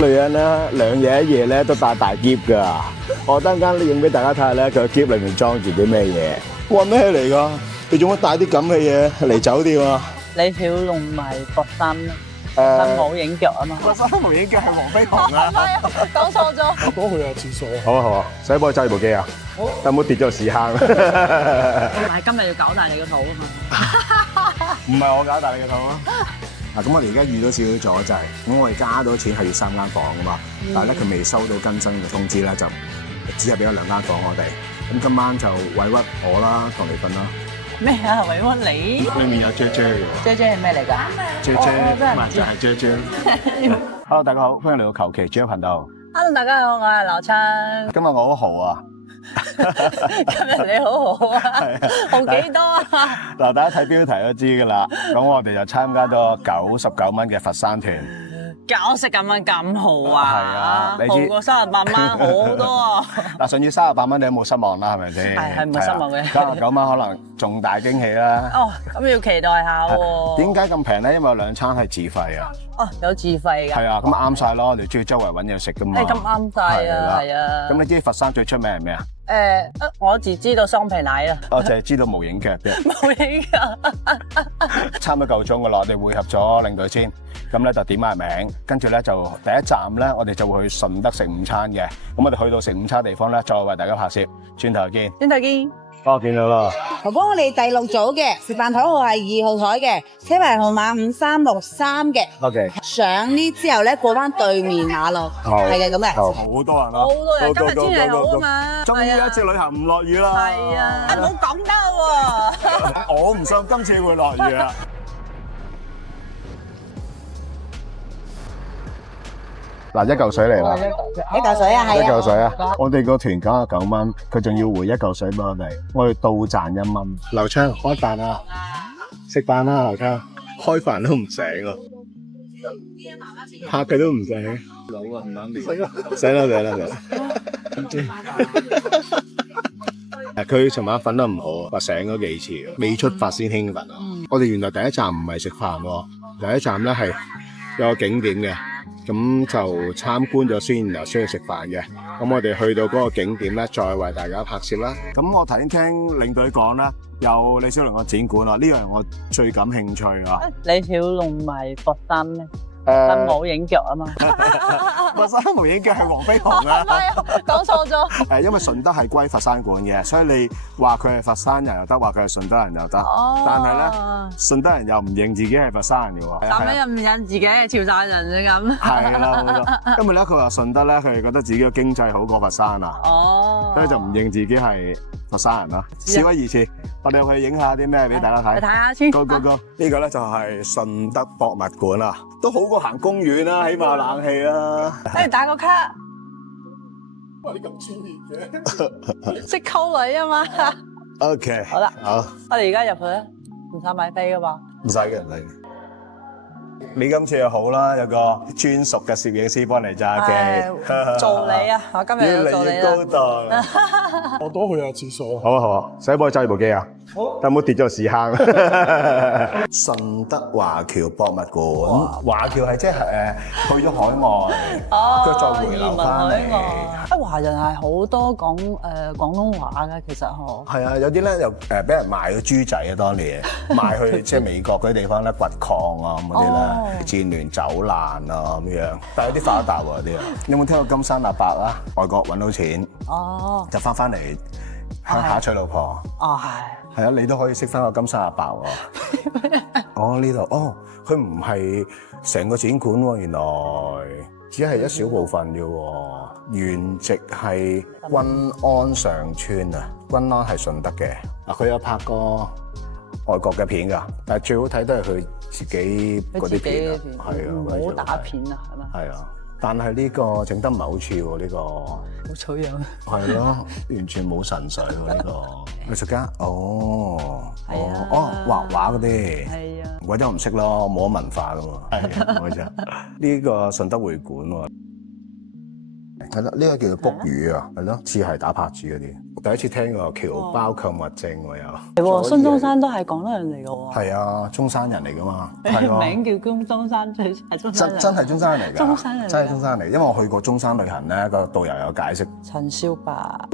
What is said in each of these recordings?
女人咧兩日一夜咧都帶大篋㗎。我等間影俾大家睇下咧，佢個篋裏面裝住啲咩嘢？哇，咩嚟㗎？你做乜帶啲咁嘅嘢嚟酒店啊？李小龍咪佛山冇影腳啊嘛。佛山無影腳係黃飛鴻啊！講錯咗。我幫佢去廁所。好啊好啊，使唔使幫我揸住部機啊？有冇跌咗屎坑？但係今日要搞大你個肚啊嘛。唔係我搞大你個肚啊！嗱，咁我哋而家遇到少少阻滯，咁我哋加咗錢係要3間房噶嘛，但係咧佢未收到更新嘅通知咧，就只係俾咗2間房我哋。咁今晚就委屈我啦，同你瞓啦。咩啊？委屈你？裏面有姐姐嘅。姐姐係咩嚟㗎？姐姐唔係就係姐姐。Hello， 大家好，歡迎嚟到求其 J 頻道。Hello， 大家好，我係劉琛。今日我好豪啊！今日你好好啊！豪幾多啊？嗱，大家睇標題都知㗎啦。咁我哋就參加咗99蚊嘅佛山團。搞食咁樣咁豪啊！係啊，你知豪過38蚊好多啊！嗱，上次38蚊你有冇失望啦？係咪先？係冇失望嘅。99蚊可能重大驚喜啦。哦，咁要期待下喎。點解咁平咧？因為有2餐係自費啊。哦，有自費㗎。係啊，咁啱晒咯。我哋中意周圍揾嘢食㗎嘛。咁啱晒啊，係啊。咁你知佛山最出名係咩啊？我只知道雙皮奶啦。我淨係知道無影腳啫。冇影㗎。差唔多夠鐘㗎啦，我哋匯合咗領隊先，咁咧就點埋名，跟住咧就第一站咧，我哋就會去順德食午餐嘅。咁我哋去到食午餐地方咧，再為大家拍攝。轉頭見。轉頭見。我見到啦。婆婆，我哋第6組嘅食飯台號係2號台嘅，車牌號碼5363嘅。OK。上呢之後咧，過翻對面馬路，係嘅咁嘅。好多人啊！好多人，今日天氣好啊嘛。終於一次旅行唔落雨啦。係啊。唔好講得喎。我唔信今次會落雨啊！嗱，一嚿水嚟啦，一嚿水啊，係啊。一嚿水啊！我哋個團99蚊，佢仲要回一嚿水俾我哋，我哋倒賺1蚊。劉昌開飯啊！食飯啦，劉昌。開飯都唔醒啊！拍佢都唔醒。老啊，唔肯練。醒啦！佢尋晚瞓得唔好，話醒咗幾次，未出發先興奮啊！我哋原來第一站唔係食飯喎，第一站咧係有個景點嘅。咁就參觀咗先，然後先去食飯嘅。咁我哋去到嗰個景點咧，再為大家拍攝啦。咁我頭先聽領隊講咧，有李小龍個展館啊，呢樣我最感興趣啊。李小龍咪佛山咩？冇影腳啊嘛。佛山無影腳係黃飛鴻啊。講錯咗。因為順德係歸佛山管嘅，所以你話佢係佛山人又得，話佢係順德人又得。但係咧，順德人又唔認自己係佛山人嘅喎。咁又唔認自己係潮汕人啫咁。係啦，冇錯。因為咧，佢話順德咧，佢哋覺得自己嘅經濟好過佛山啊。所以就唔認自己係佛山人啦。事不宜遲，我哋去影下啲咩俾大家睇。睇下先。Go！呢個咧就係順德博物館啊，都好過行公園啦，起碼有冷氣啦。不如打個卡。哇！你咁專業嘅。識溝女啊嘛。OK。好啦。好。我哋而家入去啊，唔使買飛噶嘛。唔使嘅，唔使。你今次又好啦，有個專屬嘅攝影師幫你揸機。做你啊！我今日要做你越嚟越高檔。我多去下廁所。好啊好啊，使唔使幫我揸住部機啊？有冇跌咗屎坑？順德華僑博物館，華僑係即係去咗海外，跟住再回流翻嚟。華人係好多講廣東話嘅，其實嗬。係啊，有啲咧又俾人賣咗豬仔啊，當年賣去即係美國嗰啲地方咧掘礦啊咁嗰啲咧，戰亂走難啊咁樣。但係有啲發達喎啲啊，有冇聽過金山阿伯啊？外國揾到錢，就翻嚟鄉下娶老婆。係啊，你都可以識翻個金山阿伯喎。呢度佢唔係成個展館喎，原來只係一小部分嘅喎。原籍係均安上村啊，均安係順德嘅。佢有拍過外國嘅片㗎，但係最好睇都係佢自己嗰啲片啊。係啊，唔好打片啊，係嘛？係啊。但係呢個整得唔係好似喎，呢個好醜樣。係咯，完全冇神髓喎呢個藝術家。畫畫嗰啲。係啊。唔怪得我唔識咯，冇乜文化㗎嘛。係啊，冇錯。呢個順德會館喎。係咯，呢個叫做卜魚啊，係咯，似係打拍子嗰啲。第一次聽過僑胞購物證喎又。係喎，孫中山都係廣東人嚟㗎喎。係啊，中山人嚟㗎嘛。係啊。名叫中山，係中山人。真係中山人嚟㗎。中山人。真係中山人嚟，因為我去過中山旅行咧，個導遊有解釋。陳少白。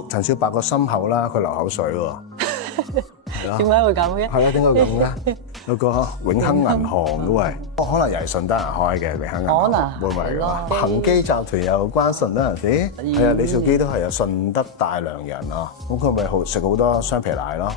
陳少白個心口啦，佢流口水喎。點解會咁嘅？係啊，點解會咁嘅？有個永亨銀行嘅喎，可能又係順德人開嘅永亨銀行，可能會唔係咯㗎？恒基集團有關順德人事，係啊，李兆基都係有順德大良人啊，咁佢咪食好多雙皮奶咯。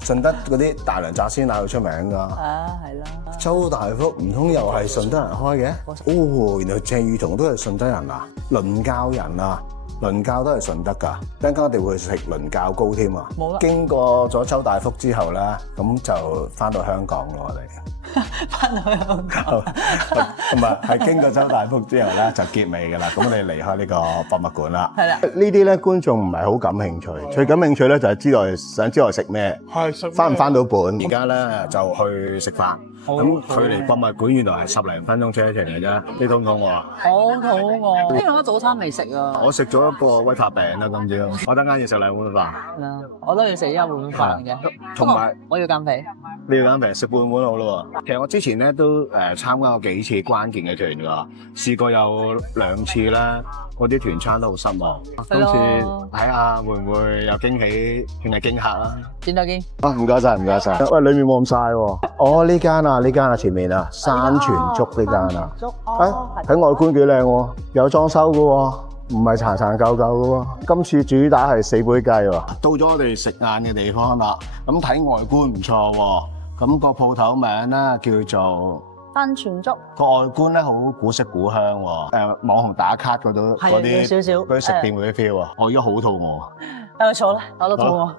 順德嗰啲大良炸鮮奶好出名㗎。啊，係啦。周大福唔通又係順德人開嘅？哦，原來鄭裕彤都係順德人啊，倫教人啊。倫教都係順德㗎，陣間我哋會食倫教糕添啊！冇啦。經過咗周大福之後咧，咁就翻到香港咯，我哋翻到香港，同埋係經過周大福之後咧就結尾㗎啦。咁我哋離開呢個博物館啦。係啦。呢啲咧觀眾唔係好感興趣，最感興趣咧就係想知道我食咩，翻唔翻到本。而家咧就去食飯。咁距離博物館原來係10零分鐘車程嚟啫，你肚唔肚餓啊？好肚餓，因為我早餐未食啊。我食咗一個威化餅啦，今朝。我等間要食2碗飯。我都要食1碗飯嘅，同埋我要減肥。你要減肥，食半碗好咯喎。其實我之前咧都參加過幾次關鍵嘅團㗎，試過有2次咧，嗰啲團餐都好失望。今次睇下會唔會有驚喜，定係驚嚇啊？見到見。啊，唔該晒，唔該晒。喂，裡面冇咁曬喎。哦，呢間啊，前面啊，山泉粥呢間啊。睇外觀幾靚喎，有裝修㗎喎。唔係殘殘舊舊嘅喎，今次主打係4杯雞喎。到咗我哋食晏嘅地方啦，咁睇外觀唔錯喎，咁個鋪頭名咧叫做山泉粥，個外觀咧好古色古香喎，網紅打卡嗰啲嗰啲食店嗰啲 feel 啊，我而家好肚餓。有坐啦，我都肚餓。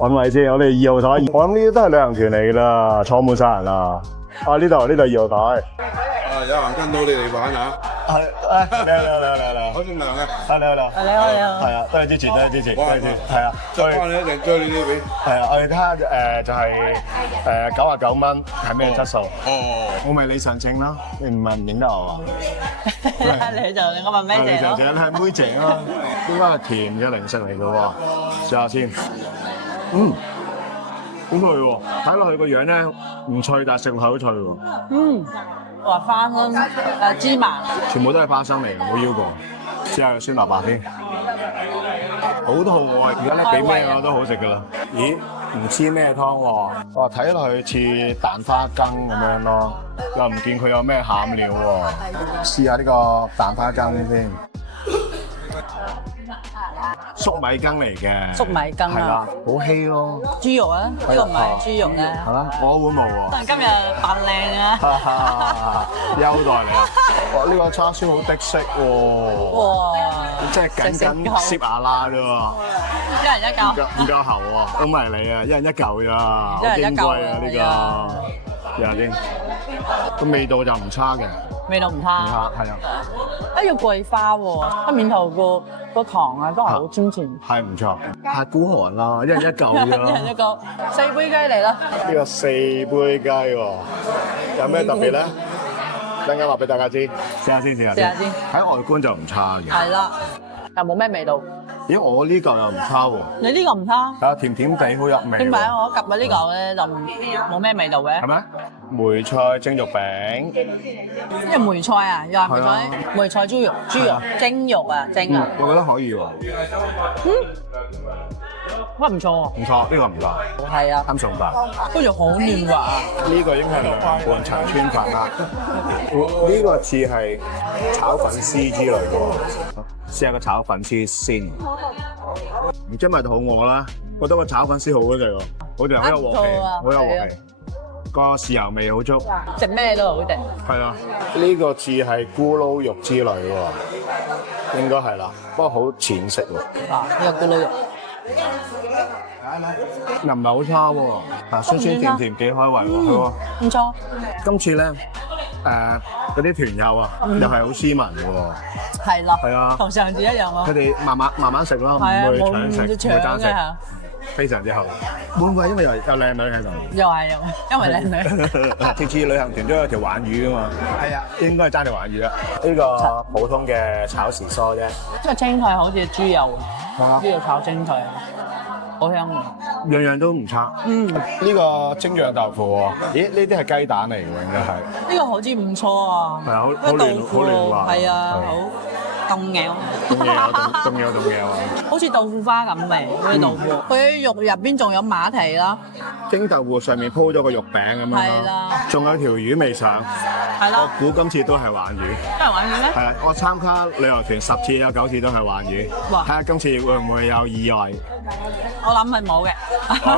揾位先，我哋2號台，我諗呢啲都係旅行團嚟㗎啦，坐滿晒人啦。啊，呢度2號台。有人跟到你哋玩啊！係，你好，好善良嘅。你好。係啊，多謝支持，係啊，幫你一定追你呢邊。係啊，我哋睇下就係99蚊，係咩質素？哦，我咪李常正咯，你唔係唔認得我啊？你就我問咩李姐咯？常正係妹姐咯，應該係甜嘅零食嚟嘅喎，試下先。好脆喎，睇落去個樣咧唔脆，但係食落口脆喎。話花生芝麻，全部都係花生嚟，冇腰過。試下酸蘿蔔先，好肚餓啊！而家咧俾咩我都好食噶啦。咦？唔知咩湯喎？哇！睇落去似蛋花羹咁樣咯，又唔見佢有咩餡料喎。試下呢個蛋花羹先。粟米羹嚟嘅，粟米羹啊，係啦，好稀咯。豬肉啊，呢個唔係豬肉咧。係啦，我碗冇喎。但係今日扮靚啊！優待你啊！哇，呢個叉燒好的色喎。哇！即係緊攝牙啦啫喎。一人一嚿。唔夠喉喎，咁咪你啊！一人一嚿咋，好矜貴啊呢個。試下先，個味道就唔差嘅。味道唔差。唔差，係啊。一個桂花喎，個面頭個糖啊都係好鮮甜。係唔錯，係孤寒啦，一人一嚿啫。一人一個4杯雞嚟啦。呢個4杯雞喎，有咩特別咧？陣間話俾大家知，試下先。睇外觀就唔差嘅。係啦，又冇咩味道。咦，我呢嚿又唔差喎。你呢個唔差？係啊，甜甜地好入味。點解我夾嘅呢嚿咧就冇咩味道嘅？係咩？梅菜蒸肉餅。因為梅菜啊，又係梅菜，梅菜豬肉蒸肉啊，蒸啊。我覺得可以喎。喂，唔錯喎。唔錯，呢個唔錯。係啊。啱餸飯。跟住好嫩滑啊。呢個已經係涼拌長川飯啦。呢個似係炒粉絲之類喎。試下個炒粉絲先。唔知咪肚餓啦？覺得個炒粉絲好好食喎，好似好有鑊氣，好有鑊氣。個豉油味好足。食咩都好食。係啊，呢個似係咕嚕肉之類喎，應該係啦，不過好淺色喎。啊，呢個咕嚕肉。又唔係好差喎，啊酸酸甜甜幾開胃喎，係喎。唔錯。今次咧嗰啲團友啊，又係好斯文嘅喎。係啦。係啊。同上次一樣喎。佢哋慢慢食咯，唔會搶食，唔會爭食。非常之好。會唔會因為有靚女喺度？又係因為靚女。次次旅行團都有條鯇魚㗎嘛。係啊，應該係爭條鯇魚啦。呢個普通嘅炒時蔬啫。即係青菜好似豬油，豬油炒青菜，好香啊！樣樣都唔差。呢個蒸釀豆腐喎，咦？呢啲係雞蛋嚟㗎，應該係。呢個好似唔錯啊。係啊，好豆嫩，腐好嫩滑。係啊，好凍嘅。凍嘢。好似豆腐花咁味，嗰啲豆腐。佢啲肉入邊仲有馬蹄啦。蒸豆腐上面鋪咗個肉餅咁樣。係啦。仲有條魚未上。係啦。我估今次都係鯇魚。都係鯇魚咩？係啊，我參加旅遊團10次有9次都係鯇魚。哇！睇下今次會唔會有意外？我諗係冇嘅。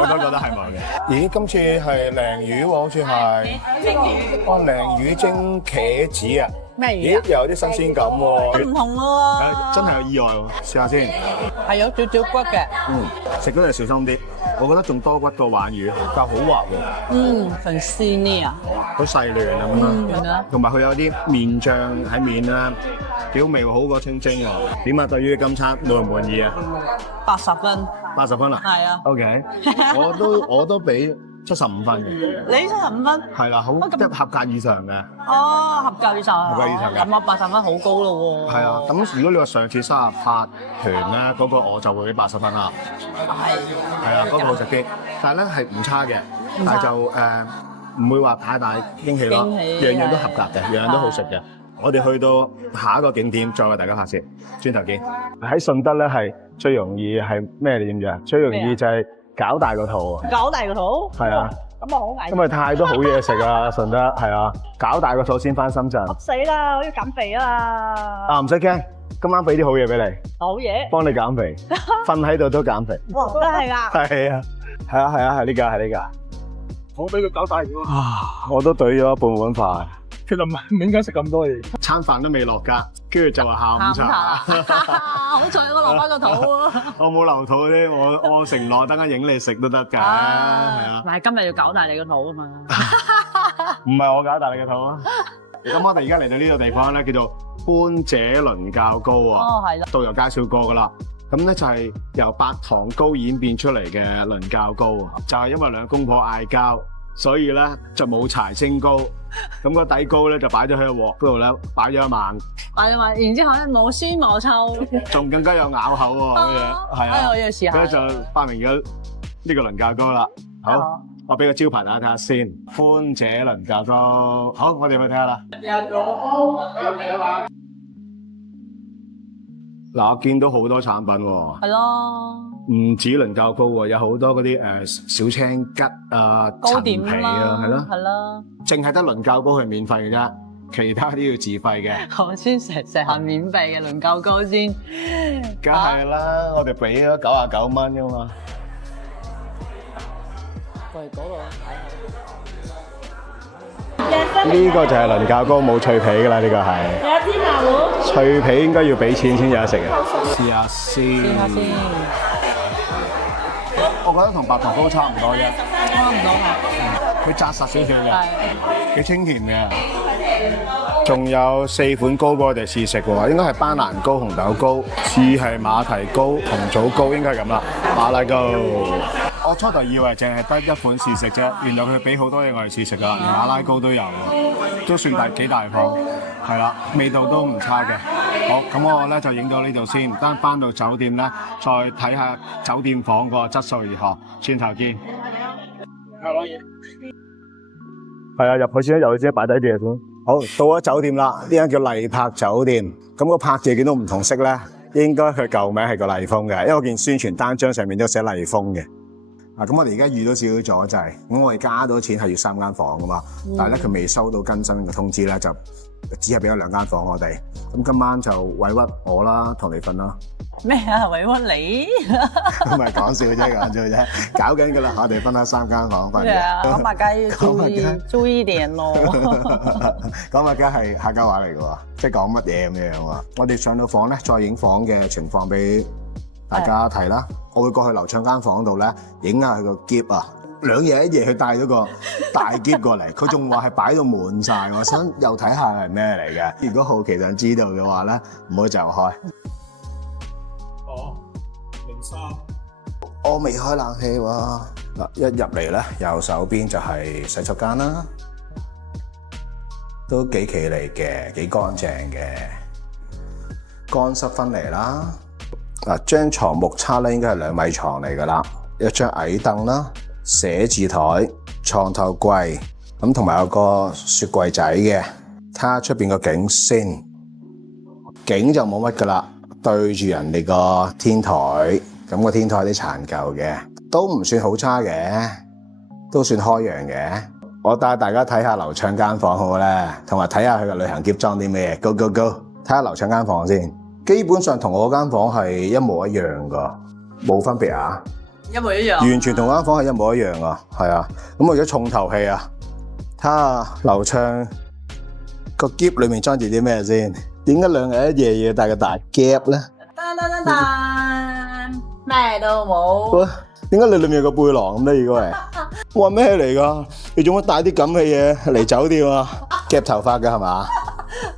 我都覺得係冇嘅。咦，今次係鯪魚喎，好似係。蒸魚。哇，鯪魚蒸茄子啊！咩魚啊？咦，又有啲新鮮感喎。唔同咯喎。真係有意外喎，試下先。係有少少骨嘅。食嗰陣小心啲。我覺得仲多骨過鯇魚，但係好滑喎。很細膩啊。好細嫩啊咁啊。同埋佢有啲麵醬喺面啦，表味好過清蒸啊。點啊？對於今餐滿唔滿意啊？80分。80分啊？係啊。OK，我都俾75分嘅。你75分？係啦，好即係合格以上嘅。哦，合格以上。合格以上嘅。咁我80分好高咯喎。係啊，咁如果你話上次38團咧，嗰個我就會俾80分啦。係啊，嗰個好食啲，但係咧係唔差嘅，但係就唔會話太大驚喜咯，樣樣都合格嘅，樣樣都好食嘅。我哋去到下一個景點，再為大家拍攝，轉頭見。喺順德咧係最容易係咩？你知唔知啊？最容易就係搞大個肚啊！搞大個肚？係啊。咁啊好危險。因為太多好嘢食啊，順德係啊，搞大個肚先翻深圳。死啦！我要減肥啊！啊，唔使驚，今晚俾啲好嘢俾你。好嘢。幫你減肥，瞓喺度都減肥。哇，真係㗎。係啊，係呢個。我俾佢搞大咗。啊，我都懟咗半碗飯。其實唔應該食咁多嘢。餐飯都未落㗎，跟住就話下午茶。好彩我留翻個肚啊！我冇留肚啫，我承諾等間影你食都得㗎，係啊。唔係今日要搞大你個肚啊嘛。唔係我搞大你個肚啊！咁我哋而家嚟到呢個地方咧，叫做般姐倫教糕啊。哦，係啦。導遊介紹過㗎啦。咁咧就係由白糖糕演變出嚟嘅倫教糕，就係因為兩公婆嗌交，所以咧就冇柴蒸糕，咁個底糕咧就擺咗喺個鑊嗰度咧，擺咗一晚，然之後咧冇酸冇臭，仲更加有咬口喎咁樣，係啊，我要試下，咁就發明咗呢個倫教糕啦。好，我俾個招牌大家睇下先，般姐倫教糕，好，我哋去睇下啦。嗱，我見到好多產品喎，係咯，唔止倫教糕喎，有好多嗰啲小青桔啊、陳皮啊，係咯，係咯，淨係得倫教糕係免費嘅啫，其他啲要自費嘅。我先食下免費嘅倫教糕先，梗係啦，我哋俾咗99蚊㗎嘛。過嚟嗰度呢個就係倫教糕冇脆皮㗎啦，呢個係。有天下喎。脆皮應該要俾錢先有得食嘅。試下先。試下先。我覺得同白糖糕差唔多啫。差唔多係。佢紮實少少嘅，幾清甜嘅。仲有4款糕俾我哋試食喎，應該係班蘭糕、紅豆糕，似係馬蹄糕、紅棗糕，應該係咁啦。馬拉糕。我初頭以為淨係得一款試食啫，原來佢俾好多嘢我哋試食㗎，連馬拉糕都有，都算幾大方，係啦，味道都唔差嘅。好，咁我咧就影到呢度先，等翻到酒店咧，再睇下酒店房個質素如何，轉頭見。攞嘢。係啊，入去先，入去先，擺低啲嘢先。好，到咗酒店啦，呢間叫麗柏酒店，咁個柏字見到唔同色咧，應該佢舊名係個麗豐嘅，因為我見宣傳單張上面都寫麗豐嘅。咁我哋而家遇到少少阻滯，咁我哋加咗錢係要3間房噶嘛，但係咧佢未收到更新嘅通知咧，就只係俾咗2間房我哋。咁今晚就委屈我啦，同你瞓啦。咩啊？委屈你？唔係講笑啫，講笑啫，搞緊噶啦，我哋分開3間房瞓。講白雞注意點咯。講白雞係客家話嚟嘅喎，即係講乜嘢咁樣喎。我哋上到房咧，再影房嘅情況俾大家睇啦。我會過去劉暢間房度咧，影下佢個篋啊，2夜1夜佢帶咗個大篋過嚟，佢仲話係擺到滿晒，我想又睇下係咩嚟嘅。如果好奇想知道嘅話咧，唔好就開。哦，03我未開冷氣喎。嗱，一入嚟咧，右手邊就係洗手間啦，都幾企理嘅，幾乾淨嘅，乾濕分離啦。嗱，張床目測咧應該係2米床嚟㗎啦，一張矮凳啦，寫字台、床頭櫃，咁同埋有個雪櫃仔嘅。睇下出邊個景先，景就冇乜㗎啦，對住人哋個天台，咁個天台有啲殘舊嘅，都唔算好差嘅，都算開揚嘅。我帶大家睇下劉暢間房好咧，同埋睇下佢個旅行篋裝啲咩。Go go go！睇下劉暢間房先，基本上同我間房係一模一樣噶，冇分別啊！一模一樣，完全同間房係一模一樣噶，係啊。咁我而家重頭戲啊，睇下劉暢個篋裏面裝住啲咩先？點解2日1夜要帶個大篋咧？咩都冇。喂，點解你裏面有個背囊咁得意嘅？我話咩嚟㗎？你做乜帶啲咁嘅嘢嚟酒店啊？夾頭髮嘅係嘛？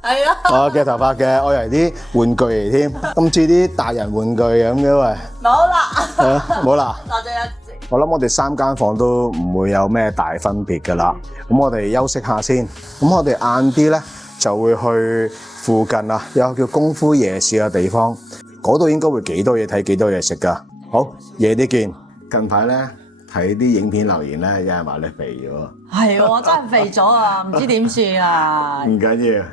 係啊。哦，夾頭髮嘅，我以為啲玩具嚟添，咁似啲大人玩具咁嘅喂。冇啦。係啊，冇啦。多謝一直。我諗我哋3間房都唔會有咩大分別㗎啦。咁我哋休息下先。咁我哋晏啲咧就會去附近啊，有個叫功夫夜市嘅地方，嗰度應該會幾多嘢睇，幾多嘢食㗎。好，夜啲見。近排咧睇啲影片留言咧，有人話你肥咗。係喎，真係肥咗啊！唔知點算啊！唔緊要，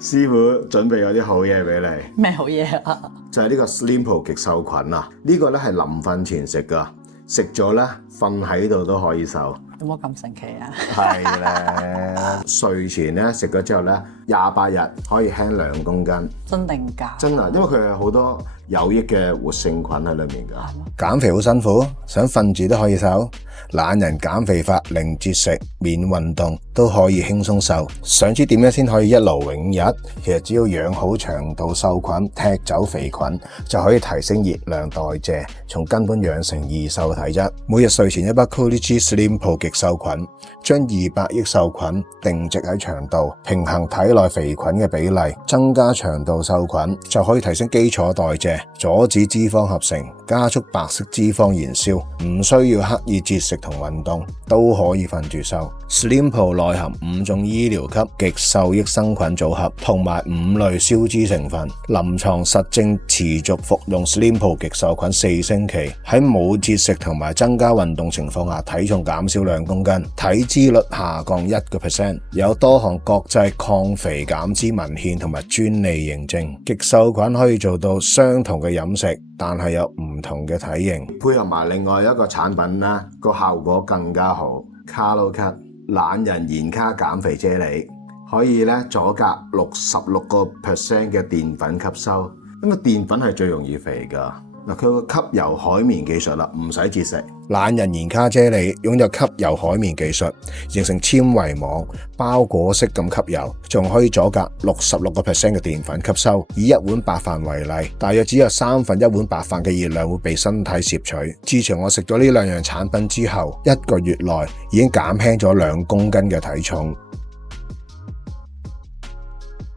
師傅準備咗啲好嘢俾你。咩好嘢啊？就係呢個 Slimpro 極瘦菌啊！呢個咧係臨瞓前食㗎，食咗咧瞓喺度都可以瘦。有冇咁神奇啊？係咧，睡前咧食咗之後咧，28日可以輕2公斤。真定假？真啊，因為佢係好多有益嘅活性菌喺裏面㗎。減肥好辛苦，想瞓住都可以瘦。懶人減肥法，零節食、免運動都可以輕鬆瘦。想知點樣先可以一勞永逸？其實只要養好腸道瘦菌，踢走肥菌，就可以提升熱量代謝，從根本養成易瘦體質。每日睡前一包 Collagen Slimpro 極瘦菌，將200億瘦菌定植喺腸道，平衡體內肥菌嘅比例，增加腸道瘦菌，就可以提升基礎代謝，阻止脂肪合成，加速白色脂肪燃燒，唔需要刻意節食同運動都可以瞓住瘦。Slimpro 內含5種醫療級極瘦益生菌組合，同埋5類消脂成分。臨床實證持續服用 Slimpro 極瘦菌4星期，喺冇節食同埋增加運動情況下，體重減少2公斤，體脂率下降1%，有多項國際抗肥減脂文獻同埋專利認證。極瘦菌可以做到相同嘅飲食，但係有唔同嘅體型，配合埋另外一個產品啦，個效果更加好。CaloCut 懶人燃卡減肥啫喱，可以咧阻隔66% 嘅澱粉吸收，因為澱粉係最容易肥㗎。嗱，佢有個吸油海綿技術啦，唔使節食。懶人燃卡啫喱擁有吸油海綿技術，形成纖維網，包裹式咁吸油，仲可以阻隔66% 嘅澱粉吸收。以一碗白飯為例，大約只有1/3碗白飯嘅熱量會被身體攝取。自從我食咗呢2樣產品之後，1個月內已經減輕咗2公斤嘅體重。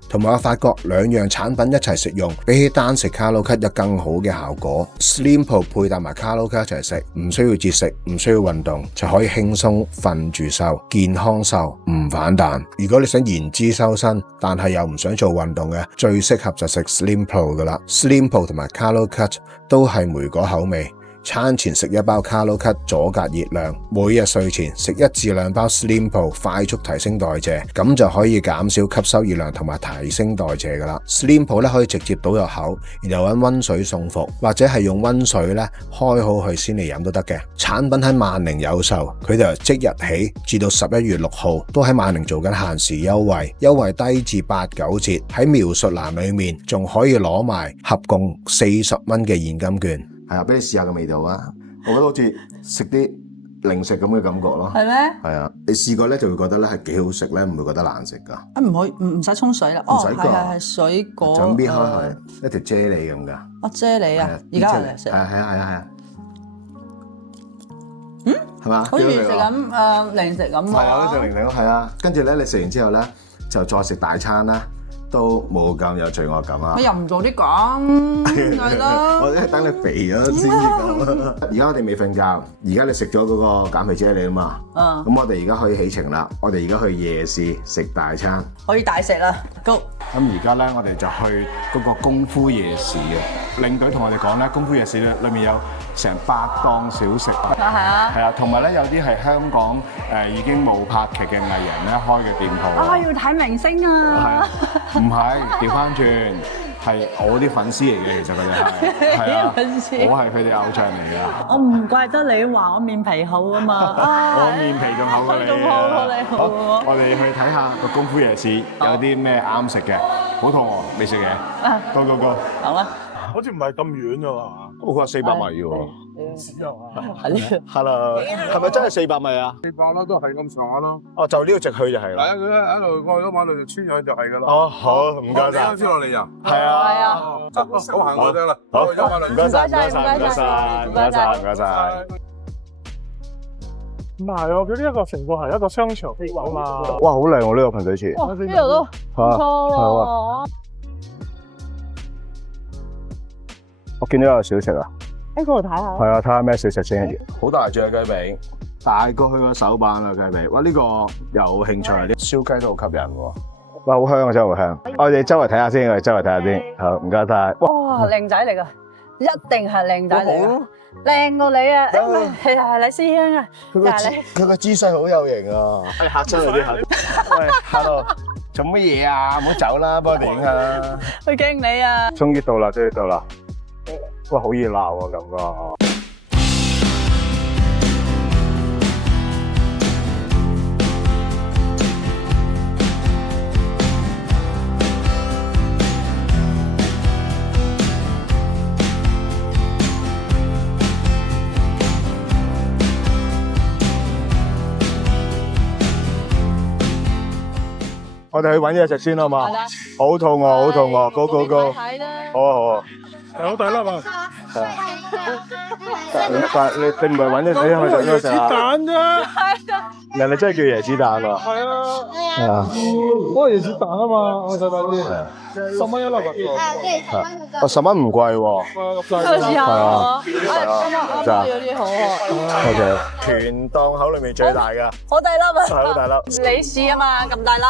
同埋我發覺2樣產品一齊食用，比起單食 CaloCut 有更好嘅效果。Slimpro 配搭埋 CaloCut 一齊食，唔需要節食，唔需要運動，就可以輕鬆瞓住瘦，健康瘦，唔反彈。如果你想燃脂收身，但係又唔想做運動嘅，最適合就食 Slimpro 噶啦。Slimpro 同埋 CaloCut 都係莓果口味。餐前食1包 CaloCut 阻隔熱量，每日睡前食1至2包 Slimpro 快速提升代謝，咁就可以減少吸收熱量同埋提升代謝噶啦。Slimpro 咧可以直接倒入口，然後揾溫水送服，或者係用溫水咧開好佢先嚟飲都得嘅。產品喺萬寧有售，佢哋由即日起至到11月6號都喺萬寧做緊限時優惠，優惠低至8-9折。喺描述欄裏面仲可以攞埋合共40蚊嘅現金券。係啊，俾你試下個味道啊！我覺得好似食啲零食咁嘅感覺咯。係咩？係啊，你試過咧就會覺得咧係幾好食咧，唔會覺得難食㗎。啊，唔可以唔使沖水啦。唔使㗎，係水果。就搣開佢，一條啫喱咁㗎。哦，啫喱啊！而家嚟食。係啊。嗯？係嘛？好似食緊零食咁係啊，好似食零食咁。係啊，跟住咧你食完之後咧就再食大餐啦。都冇咁有罪惡感啊你！又唔早啲講，係咯。我哋等你肥咗先至講。而家我哋未瞓覺，而家你食咗嗰個減肥啫喱啊嘛。咁我哋而家可以起程啦，我哋而家去夜市食大餐。可以大食啦，Go！咁而家咧，我哋就去嗰個功夫夜市嘅。領隊同我哋講咧，功夫夜市咧裏面有成8檔小食。係啊。係啊，同埋咧有啲係香港已經冇拍劇嘅藝人咧開嘅店鋪。啊，要睇明星啊！係啊，唔係調翻轉，係我啲粉絲嚟嘅，其實佢哋係啊，粉絲我係佢哋偶像嚟㗎。我唔怪得你話我面皮厚啊嘛。我面皮仲厚過你。仲厚過你好啊！我哋去睇下個功夫夜市有啲咩啱食嘅，好肚餓未食嘢。Go！好啦。好似唔係咁遠㗎嘛。我話400米喎。係啊，係呢 Hello，係咪真係400米啊？ 400啦，都係咁上下咯。哦，就呢個直去就係啦。係啊，佢喺度過咗馬路就穿咗就係㗎啦。哦，好，唔該晒。啱先落嚟呀。係啊。係啊。好行過得啦。好，過咗馬路唔該晒，唔該晒。唔係啊，佢呢一個成個係一個商場啊嘛。哇，好靚喎！呢個噴水池。哇，呢度都唔錯喎。我見到有小食啊。喺嗰度睇下。係啊，睇下咩小食先。好大隻雞髀，大過佢個手板啊雞髀。哇，呢個有興趣，啲燒雞都好吸引喎。哇，好香啊，真係好香。我哋周圍睇下先，我哋周圍睇下先。好，唔該晒。哇，靚仔嚟㗎，一定係靚仔嚟㗎，靚過你啊！係你師兄啊，佢個姿勢好有型啊！嚇親佢啲客。喂 ，Hello， 做乜嘢啊？唔好走啦，幫我哋影下。佢驚你啊！終於到啦，終於到啦。哇，好熱鬧啊，感覺。我哋去揾嘢食先好嘛？好肚餓，好肚餓，Go！好啊好啊。係好大粒啊！但你唔係揾咗你去食咩食啊？蛋啫，人哋真係叫椰子蛋啊！係啊，係啊，嗰個椰子蛋啊嘛，我睇睇先，10蚊一粒啊！哦，10蚊唔貴喎。係啊，啱啱有啲好啊。OK，全檔口裏面最大㗎，好大粒啊！係好大粒。你試啊嘛，咁大粒。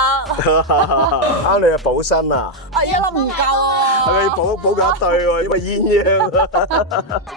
啱你啊，補身啊！啊，一粒唔夠啊！係咪要補佢一對喎？因為鴛鴦。誒，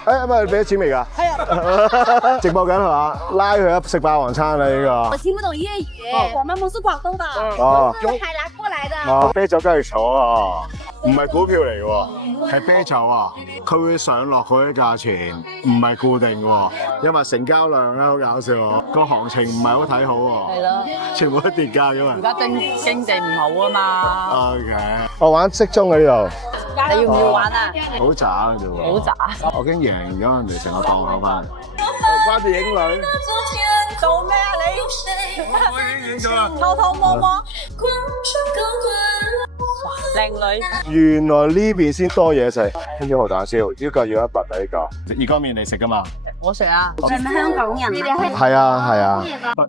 咁啊，你俾咗錢未㗎？係啊。直播緊係嘛？拉佢食霸王餐啦呢個。我聽不懂粵語，我們不是廣東的，哦。是海南過來的。哦，啤酒交易所啊，唔係股票嚟喎，係啤酒啊，佢會上落嗰啲價錢，唔係固定喎，因為成交量咧好搞笑喎，個行情唔係好睇好喎，係咯，全部都跌價㗎嘛。而家經濟唔好啊嘛。OK，我玩骰盅喺呢度，你要唔要玩啊？好渣嘅啫喎。好渣。我已經贏咗人哋成個檔口翻，翻電影女。做咩啊你？我已經影咗啦。偷偷摸摸。靚女。原來呢邊先多嘢食，跟住荷蛋燒，呢個要100呢個。熱乾麵嚟食㗎嘛？我食啊。係咪香港人？你哋係係啊係啊。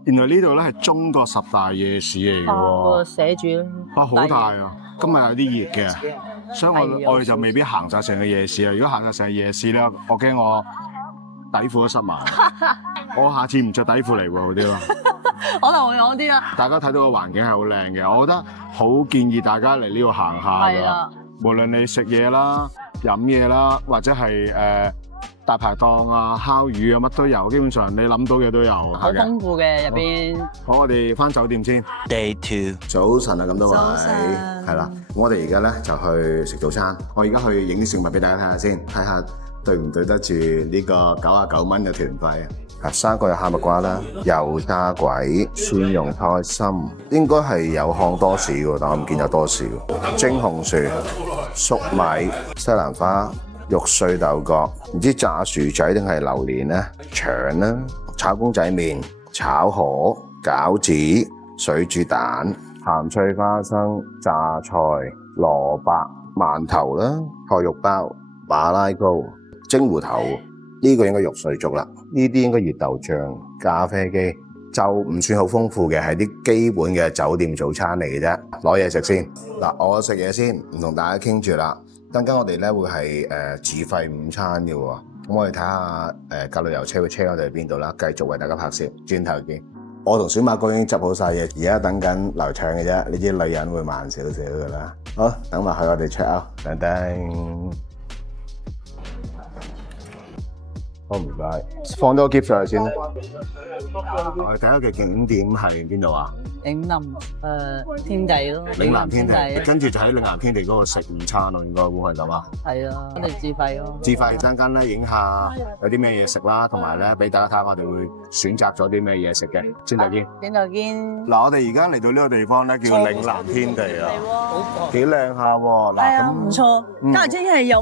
原來呢度咧係中國10大夜市嚟嘅喎。寫住咯。哇，好大啊！今日有啲熱嘅，所以我哋就未必行晒成個夜市啊。如果行晒成個夜市咧，我驚我底褲都濕埋。我下次唔着底褲嚟喎，好啲咯。可能會好啲啦。大家睇到個環境係好靚嘅，我覺得好建議大家嚟呢度行下㗎。係啊。無論你食嘢啦、飲嘢啦，或者係大排檔啊、烤魚啊，乜都有。基本上你諗到嘅都有。好豐富嘅入邊。好，我哋翻酒店先。Day 2。早晨啊，咁多位。早晨。係啦，我哋而家咧就去食早餐。我而家去影啲食物俾大家睇下先，睇下對唔對得住呢個99蚊嘅團費啊！3個有哈密瓜啦，油炸鬼、蒜蓉菜心，應該係有漢多士嘅，但我唔見有多士。蒸紅薯、粟米、西蘭花、肉碎豆角，唔知炸薯仔定係榴蓮咧？腸啦，炒公仔麵、炒河、餃子、水煮蛋、鹹脆花生、榨菜、蘿蔔、饅頭啦、菜肉包、馬拉糕、蒸芋頭。呢個應該肉碎粥啦，呢啲應該熱豆漿、咖啡機、就唔算好豐富嘅，係啲基本嘅酒店早餐嚟嘅啫。攞嘢食先。嗱，我食嘢先，唔同大家傾住啦。等陣我哋咧會係自費午餐嘅喎。咁我哋睇下架旅遊車會車我哋去邊度啦。繼續為大家拍攝，轉頭見。我同小馬哥已經執好晒嘢，而家等緊流暢嘅啫。你知女人會慢少少噶啦。好，等埋去我哋 check out。等等。好唔該，放多個篋上去先啦。我哋第一個景點係邊度啊？嶺南天地咯，嶺南天地，跟住就喺嶺南天地嗰度食午餐咯，應該會係咁啊？係啊，我哋自費咯。自費陣間咧影下有啲咩嘢食啦，同埋咧俾大家睇下我哋會選擇咗啲咩嘢食嘅。轉頭見。轉頭見。嗱，我哋而家嚟到呢個地方咧，叫嶺南天地啊，幾靚下喎。嗱，咁唔錯，今日天氣又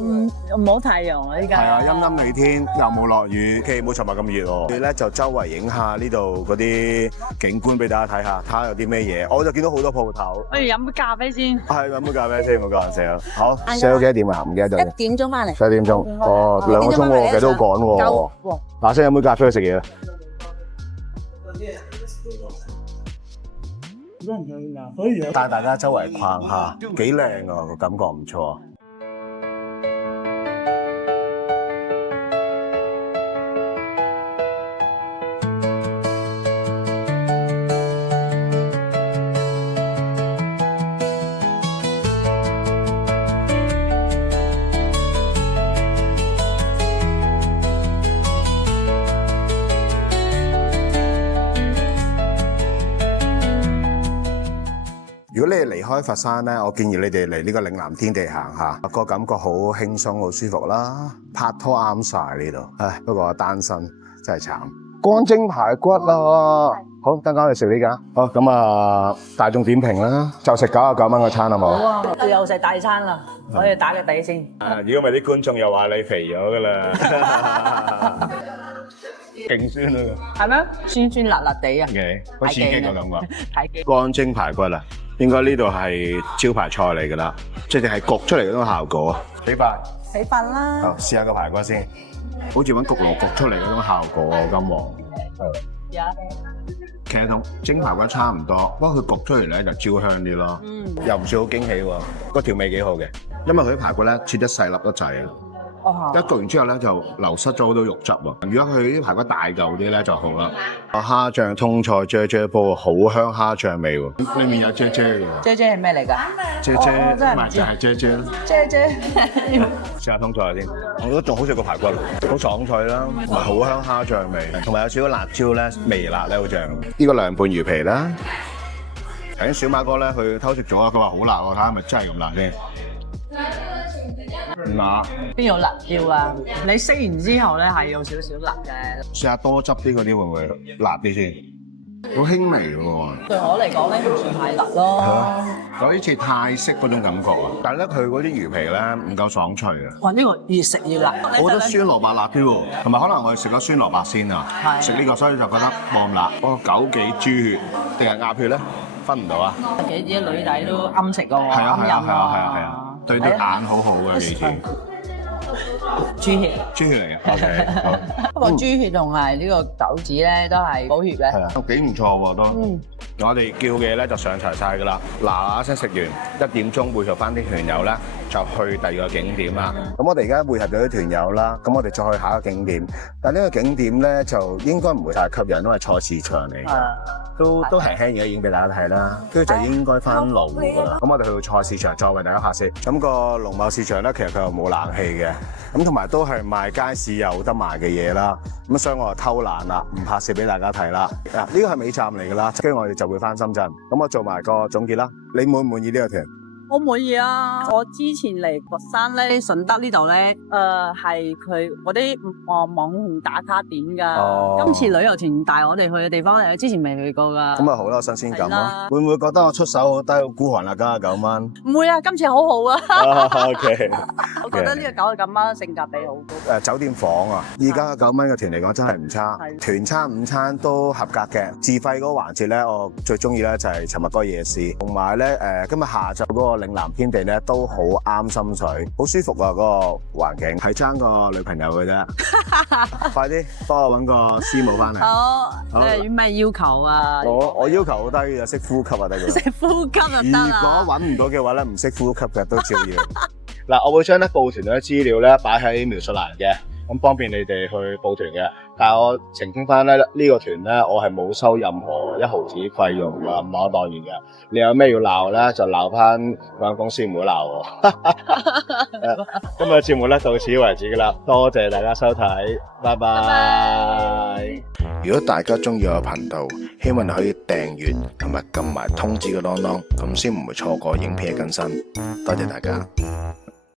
冇太陽啊，依家。係啊，陰陰地天，又冇落雨，既冇尋日咁熱喎。我哋咧就周圍影下呢度嗰啲景觀俾大家睇下，睇下有啲咩嘢。我就見到好多鋪頭。不如飲杯咖啡先。係飲杯咖啡先，唔好講人食啊。好，sell 幾多點啊？唔記得咗。1點鐘翻嚟。7點鐘。哦，2個鐘喎，其實都好趕喎。嗱，先飲杯咖啡去食嘢啦。帶大家周圍逛下，幾靚啊！個感覺唔錯。如果你哋離開佛山咧，我建議你哋嚟呢個嶺南天地行下，個感覺好輕鬆、好舒服啦。拍拖啱晒呢度，唉，不過單身真係慘。乾蒸排骨啦，好，等間我哋食呢間。好，咁啊，大眾點評啦，就食99蚊個餐好冇？好啊，又食大餐啦，我哋打個底先。如果唔係啲觀眾又話你肥咗㗎啦。勁酸啊！係咩？酸酸辣辣地啊！好刺激個感覺。太激！乾蒸排骨啊，應該呢度係招牌菜嚟㗎啦，即係焗出嚟嗰種效果啊。起飯，起飯啦。好，試下個排骨先，好似揾焗爐焗出嚟嗰種效果啊，金黃。其實同蒸排骨差唔多，不過佢焗出嚟咧就焦香啲咯。又唔算好驚喜喎，個調味幾好嘅，因為佢啲排骨咧切得細粒得滯啊。一焗完之後咧就流失咗好多肉汁喎。如果佢啲排骨大嚿啲咧就好啦。蝦醬通菜啫啫煲，好香蝦醬味喎。裡面有啫啫嘅喎。啫啫係咩嚟㗎？啫啫唔係就係啫啫咯。啫啫。試下通菜先，我覺得仲好食過排骨，好爽脆啦，同埋好香蝦醬味，同埋有少少辣椒咧，微辣咧好正。呢個涼拌魚皮啦，頭先小馬哥咧佢偷食咗啊，佢話好辣喎，睇下係咪真係咁辣先。唔辣，邊有辣椒啊？你熄完之後咧係有少少辣嘅。試下多汁啲嗰啲會唔會辣啲先？好輕微嘅喎。對我嚟講咧唔算太辣咯。有啲似泰式嗰種感覺啊，但係咧佢嗰啲魚皮咧唔夠爽脆啊。哇！呢個越食越辣。我覺得酸蘿蔔辣啲喎，同埋可能我哋食咗酸蘿蔔先啊，食呢個所以就覺得冇咁辣。嗰個枸杞豬血定係鴨血咧？分唔到啊！啲女仔都啱食㗎喎，啱飲啊！對對眼好好嘅幾次。豬血嚟嘅 ，OK 好。不過豬血同埋呢個豆子咧都係補血嘅。係啊，都幾唔錯喎都。我哋叫嘅嘢咧就上齊晒㗎啦，嗱嗱聲食完1點鐘會做翻啲團友咧，就去第二個景點啦。咁我哋而家匯合咗啲團友啦，咁我哋再去下一個景點。但係呢個景點咧就應該唔會太吸引，因為菜市場嚟嘅。都輕輕而家影俾大家睇啦，跟住就應該翻路㗎啦。咁我哋去到菜市場再為大家拍攝。咁個農貿市場咧，其實佢又冇冷氣嘅，咁同埋都係賣街市有得賣嘅嘢啦。咁所以我就偷懶啦，唔拍攝俾大家睇啦。嗱，呢個係尾站嚟㗎啦，跟住我哋就會翻深圳。咁我做埋個總結啦，你滿唔滿意呢個團？我滿意啊！我之前嚟佛山咧，順德呢度咧，係佢嗰啲網紅打卡點㗎。今次旅遊團帶我哋去嘅地方咧，之前未去過㗎。咁咪好啦，新鮮感咯。會唔會覺得我出手好低好孤寒啊？99蚊？唔會啊，今次好好啊。OK。我覺得呢個99蚊性價比好高。酒店房啊，而家9蚊嘅團嚟講真係唔差，團餐午餐都合格嘅。自費嗰個環節咧，我最中意咧就係尋日嗰個夜市，同埋咧今日下晝嗰個嶺南天地咧都好啱心水，好舒服啊！嗰個環境係爭個女朋友嘅啫。快啲幫我揾個師母翻嚟。好，你係有咩要求啊？我要求好低嘅，識呼吸啊得㗎。識呼吸就得啦。如果揾唔到嘅話咧，唔識呼吸嘅都照要。嗱，我會將咧報團嗰啲資料咧擺喺描述欄嘅，咁方便你哋去報團嘅。但係我澄清翻咧，呢個團咧我係冇收任何1毫子費用啊，唔可當然嘅。你有咩要鬧咧，就鬧翻嗰間公司，唔好鬧我。今日節目咧到此為止噶啦，多謝大家收睇，拜拜。如果大家中意我頻道，希望你可以訂閱同埋撳埋通知嘅啷啷，咁先唔會錯過影片嘅更新。多謝大家。